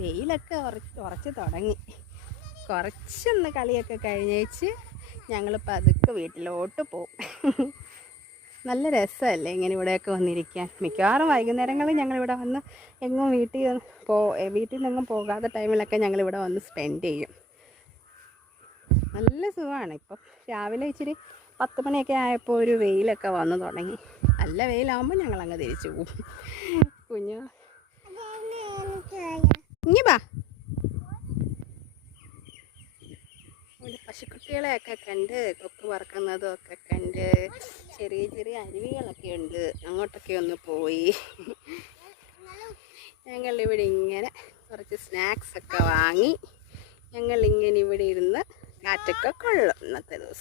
വെയിലൊക്കെ ഉറച്ച് തുടങ്ങി. കുറച്ചൊന്ന് കളിയൊക്കെ കഴിഞ്ഞേച്ച് ഞങ്ങൾ പതുക്കെ വീട്ടിലോട്ട് പോവും. നല്ല രസമല്ലേ ഇങ്ങനെ ഇവിടെയൊക്കെ വന്നിരിക്കാൻ. മിക്കവാറും വൈകുന്നേരങ്ങളിൽ ഞങ്ങളിവിടെ വന്ന് എങ്ങും വീട്ടിൽ നിന്നെങ്ങും പോകാത്ത ടൈമിലൊക്കെ ഞങ്ങളിവിടെ വന്ന് സ്പെൻഡ് ചെയ്യും. നല്ല സുഖമാണ്. ഇപ്പം രാവിലെ ഇച്ചിരി 10 മണിയൊക്കെ ആയപ്പോൾ ഒരു വെയിലൊക്കെ വന്നു തുടങ്ങി. നല്ല വെയിലാകുമ്പോൾ ഞങ്ങളങ്ങ് തിരിച്ചു പോവും. കുഞ്ഞു ഇനി വാ. ഇവിടെ പശുക്കുട്ടികളെയൊക്കെ കണ്ട് കൊക്ക് പറക്കുന്നതും ഒക്കെ കണ്ട് ചെറിയ ചെറിയ അരുവികളൊക്കെ ഉണ്ട്. അങ്ങോട്ടൊക്കെ ഒന്ന് പോയി. ഞങ്ങളിവിടെ ഇങ്ങനെ കുറച്ച് സ്നാക്സൊക്കെ വാങ്ങി ഞങ്ങളിങ്ങനെ ഇവിടെ ഇരുന്ന് കാറ്റൊക്കെ കൊള്ളും ഇന്നത്തെ ദിവസം.